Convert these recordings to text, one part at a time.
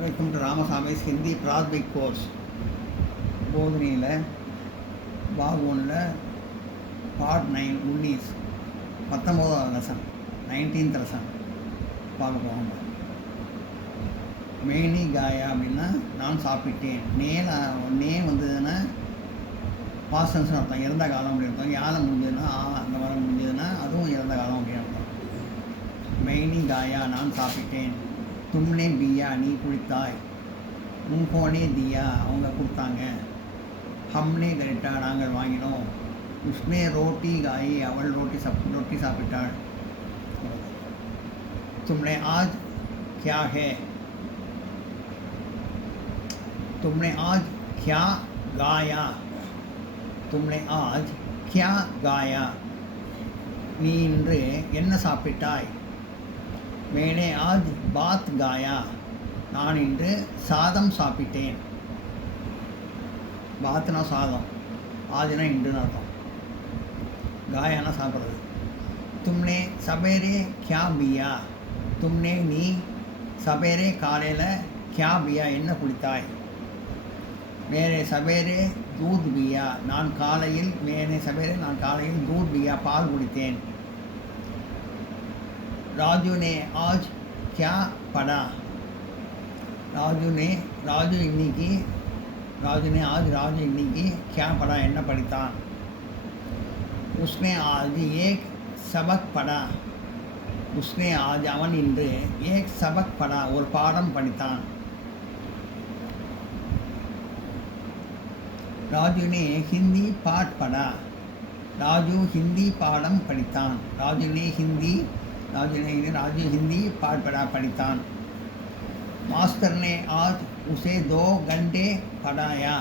Welcome to Ramasamy's Hindi Prathmik course. போதனையில் பாக் ஒன்றில் பார்ட் 9 19 19வது லெசன் 19th லெசன் பார்க்க போவாங்க. மேனி காயா அப்படின்னா நான் சாப்பிட்டேன். நே வந்ததுன்னா பாஸ்டன்ஸ்னு அர்த்தம், இறந்த காலம் அப்படின்னு அர்த்தம். யாரை முடிஞ்சதுன்னா அந்த வாரம் முடிஞ்சதுன்னா அதுவும் இறந்த காலம் அப்படின்னு அர்த்தம். மேனி காயா நான் சாப்பிட்டேன். தும்னே பியா நீ குளித்தாய். உன்கோனே தியா அவங்க கொடுத்தாங்க. ஹம்னே கரிட்டா நாங்கள் வாங்கினோம். உஸ்னே ரோட்டி காயி அவள் ரொட்டி சாப்பிட்டாள். तुमने आज क्या है? तुमने आज क्या गाया? तुमने आज क्या गाया? நீ இன்று என்ன சாப்பிட்டாய்? मैंने आज बात गाया. நான் இன்று சாதம் சாப்பிட்டேன். பாத்னா சாதம், ஆஜ்னா இன்றுன்னு அர்த்தம், காயானா சாப்பிட்றது. तुमने सवेरे क्या पिया? तुमने நீ சவேரே காலையில் क्या पिया என்ன குடித்தாய்? மேரே சவேரே दूध पिया நான் காலையில் மேரே சவேரே நான் காலையில் दूध पिया பால் குடித்தேன். राजू ने आज क्या पढ़ा? राजू இன்னைக்கு ராஜு இன்னைக்கு क्या पढ़ा என்ன படித்தான்? उसने आज एक सबक पढ़ा. उसने आज அவன் இன்று एक सबक पढ़ा ஒரு பாடம் படித்தான். राजू ने हिंदी पाठ पढ़ा. ராஜு ஹிந்தி பாடம் படித்தான். ராஜு हिंदी पाठ पढ़ा படித்தான். मास्टर ने आज उसे 2 घंटे पढ़ाया.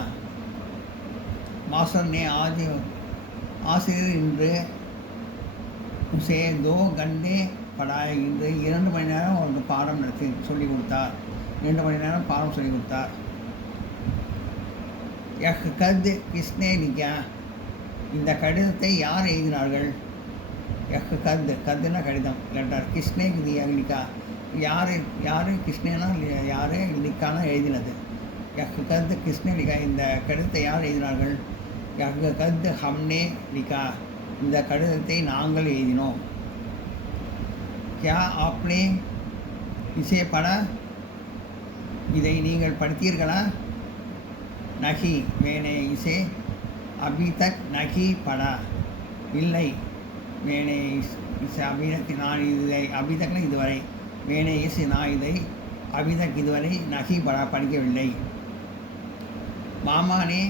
मास्टर ने आज ஆசிரியர் இன்று उसे 2 घंटे पढ़ाया இன்று 2 மணி நேரம் அவருக்கு பாடம் நடத்தி சொல்லிக் கொடுத்தார். 2 மணி நேரம் பாடம் சொல்லிக் கொடுத்தார். यह खत किसने लिखा? இந்த கடிதத்தை யார் எழுதினார்கள்? यह கத்துனா கடிதம், லெட்டர். கிஸ்னே லிக்கா யார் கிஸ்னேனா யார், லிக்கானா எழுதினது. यह खत किसने लिखा இந்த கடிதத்தை யார் எழுதினார்கள்? यह खत हमने लिखा இந்த கடிதத்தை நாங்கள் எழுதினோம். क्या आपने इसे पढ़ा? இதை நீங்கள் படித்தீர்களா? नहीं मैंने इसे अभी तक नहीं पढ़ा. இல்லை मैंने इसे अभी तक நான் இதை अभी तक இதுவரை, मैंने इसे நான் இதை अभी तक இதுவரை नहीं पढ़ा படிக்கவில்லை. मामा ने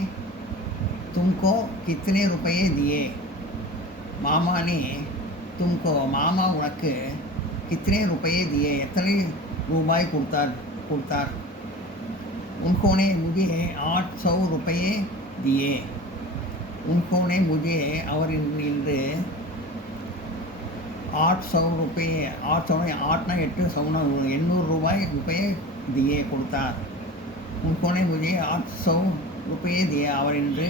तुमको कितने रुपये दिए? मामा ने तुमको मामा உனக்கு कितने रुपये दिए எத்தனை ரூபாய் கொடுத்தார். उन्होंने मुझे 800 रुपये दिए. उन्होंने मुझे அவர் இன்று 800 रुपये 8 800 रुपये दिए கொடுத்தார். उन्होंने मुझे 800 रुपये दिए அவர் இன்று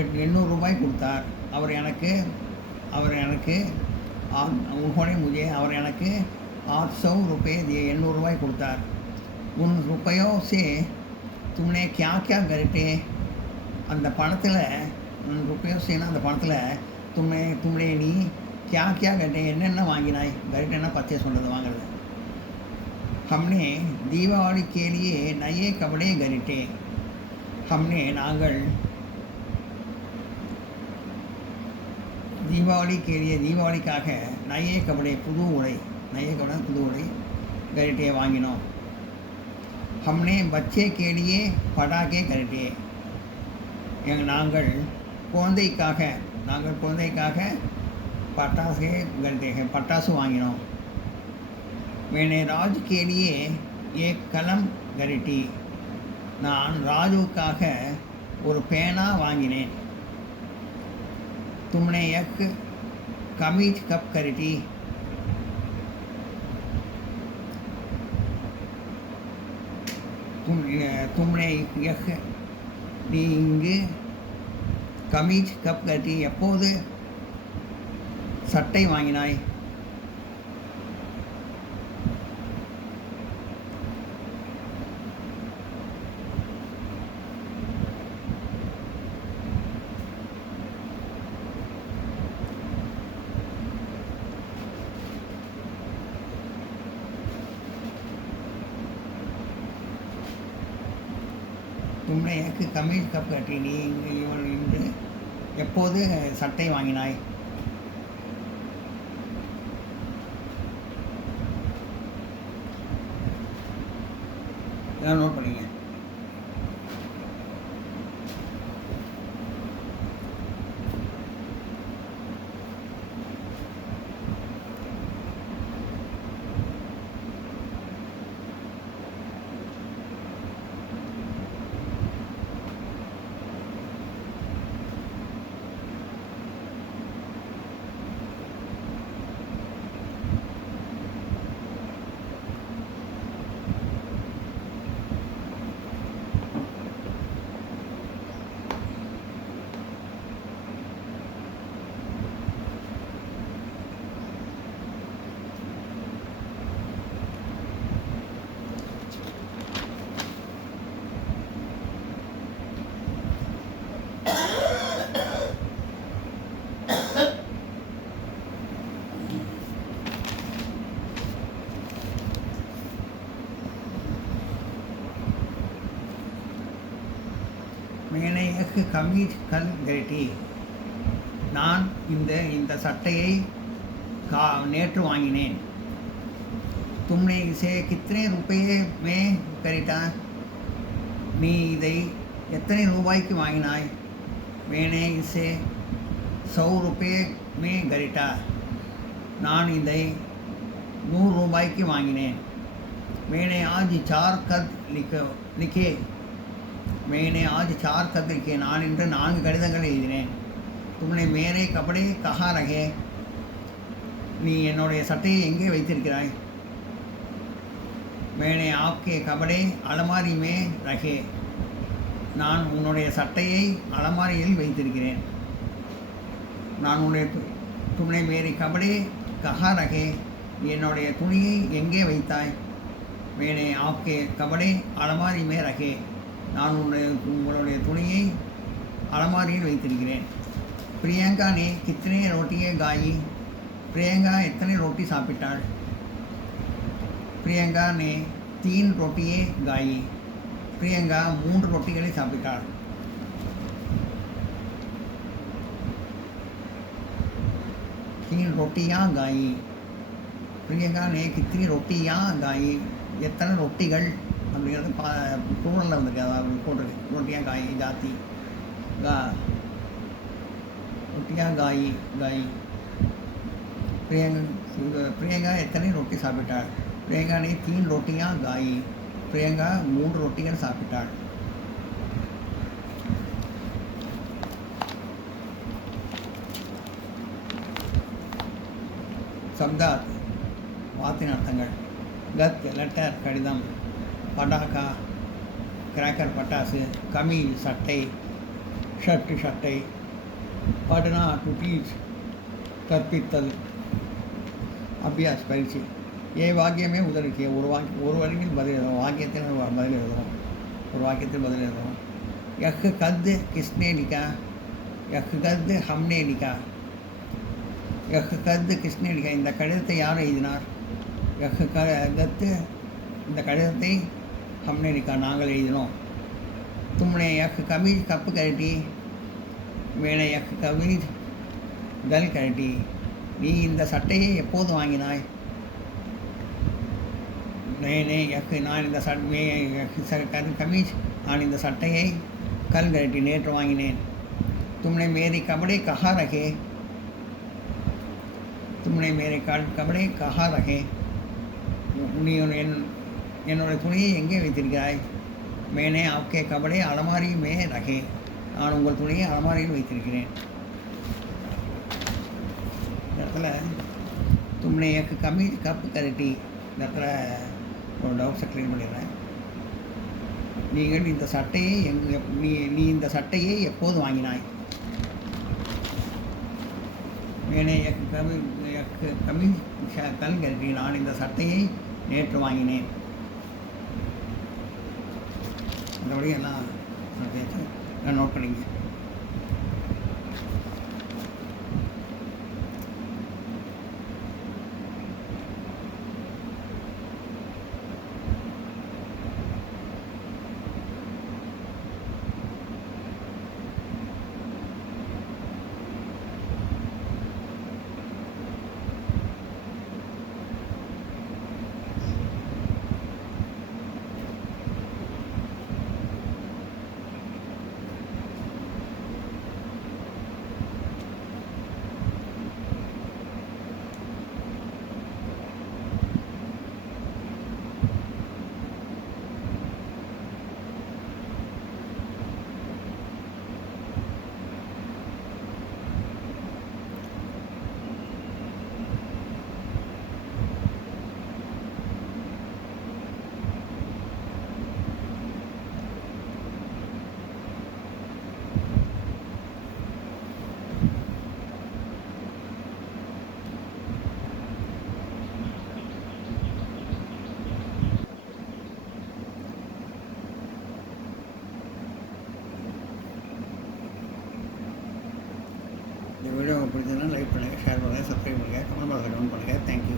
800 ரூபாய் கொடுத்தார். அவர் எனக்கு उन्होंने मुझे அவர் எனக்கு 800 रुपये दिए 800 ரூபாய் கொடுத்தார். उन रुपयों से तुमने क्या क्या खरीदे? அந்த பணத்தில் रुपयों से அந்த பணத்தில் तुमने நீ क्या क्या खरीदे என்னென்ன வாங்கினாய்? खरीदना பர்ச்சேஸ் பண்ணுறது, வாங்குறது. हमने दीपावली के लिए नए कपड़े खरीदे. हमने நாங்கள் தீபாவளிக்காக நயே கபடே புது உடை खरीदे வாங்கினோம். हमने बच्चे के लिए पटाखे खरीदे. நாங்கள் குழந்தைக்காக பட்டாசு खरीदे பட்டாசு வாங்கினோம். मैंने राज के लिए एक कलम खरीदी. நான் ராஜுக்காக ஒரு பேனா வாங்கினேன். तुमने एक कमीज कब खरीदी? तुमने एक நீ இங்கு கமீஜ் கப் கட்டி எப்போது சட்டை வாங்கினாய்? तुमने एक कमीज कब कटी நீ இவள் இன்று எப்போது சட்டை வாங்கினாய்? இதெல்லாம் நோட் பண்ணிங்க. मैंने एक कमीज कल गई நான் இந்த சட்டையை நேற்று வாங்கினேன். तुमने इसे कितने रुपये में खरीदा? நீ இதை எத்தனை ரூபாய்க்கு வாங்கினாய்? मैंने इसे 100 रुपये में खरीदा. நான் இதை 100 ரூபாய்க்கு வாங்கினேன். मैंने आज 4 खत लिखे. मैंने आज 4 खत लिखे. நான் இன்று 4 கடிதங்கள் எழுதினேன். तुमने मेरे कपड़े कहाँ रखे? நீ என்னுடைய சட்டையை எங்கே வைத்திருக்கிறாய்? मैंने आपके कपड़े अलमारी में रखे. நான் உன்னுடைய சட்டையை அலமாரியில் வைத்திருக்கிறேன். நான் உன்னுடைய तुमने मेरे कपड़े कहाँ रखे? என்னுடைய துணியை எங்கே வைத்தாய்? मैंने आपके कपड़े अलमारी में रखे. நான் உங்களுடைய துணியை அலமாரியில் வைத்திருக்கிறேன். प्रियंका ने कितने रोटियाँ खाई? प्रियंका इतने रोटी சாப்பிட்டாள்? प्रियंका ने 3 रोटियाँ खाई. प्रियंका 3 रोटिகளை சாப்பிட்டாள். 3 रोटियाँ खाई. प्रियंका ने कितनी रोटियाँ खाई? எத்தனை ரொட்டிகள் அப்படிங்கிறது ப்ளூரலில் வந்திருக்கு. அதாவது போட்டிருக்கு. रोटियाँ खाई जाती रोटियाँ खाई. प्रियंका எத்தனை ரொட்டி சாப்பிட்டாள்? प्रियंका ने 3 रोटियाँ खाई. प्रियंका 3 ரொட்டிகள் சாப்பிட்டாள். சப்தார்த் வார்த்தையின் அர்த்தங்கள். கத் லெட்டர் கடிதம். படாக்கா கிராக்கர் பட்டாசு. கமீஸ் சட்டை. ஷர்ட் சட்டை. பட்னா டு டீச் கற்பித்தல். அபியாஸ் பயிற்சி. ஏ வாக்கியமே உதவிக்கு ஒரு வரியில் பதில் எழுதுவோம். வாக்கியத்தில் பதில் எழுதுவோம். ஒரு வாக்கியத்தில் பதில் எழுதுவோம். யஹ் கத் கிஸ்னே லிகா? யஹ் கத் ஹம்னே லிகா. யஹ் கத் கிஸ்னே லிகா? இந்த கடிதத்தை யார் எழுதினார்? யஹ் கத் இந்த கடிதத்தை ஹம்னே லிகா நாங்கள் எழுதினோம். तुमने यह कमीज कब खरीदी? मैंने यह कमीज कल खरीदी. நீ இந்த சட்டையை எப்போது வாங்கினாய்? நான் இந்த கமீஸ் நான் இந்த சட்டையை கல் கட்டி நேற்று வாங்கினேன். तुमने मेरे कपड़े कहाँ रखे? तुमने मेरे कपड़े कहाँ रखे? நீ என்னுடைய துணியை எங்கே வைத்திருக்கிறாய்? मैंने आपके कपड़े अलमारी में रखे. நான் உங்கள் துணியை அலமாரியில் வைத்திருக்கிறேன். இந்த இடத்துல तुमने एक कमीज कब खरीदी? இந்த இடத்துல ஒரு டவுட்ஸை க்ளீன் பண்ணிடுறேன். நீங்கள் இந்த சட்டையை நீ இந்த சட்டையை எப்போது வாங்கினாய்? मैंने एक कमीज कल खरीदी. நான் இந்த சட்டையை நேற்று வாங்கினேன். மற்றபடி எல்லாம் நோட் பண்ணிங்க. இந்த வீடியோ உங்களுக்கு பிடிச்சதுன்னா லைக் பண்ணுங்கள், ஷேர் பண்ணுங்கள், சப்ஸ்கிரைப் பண்ணுங்கள், கமெண்ட் பாக்ஸில் கமெண்ட் பண்ணுங்கள். தேங்க்யூ.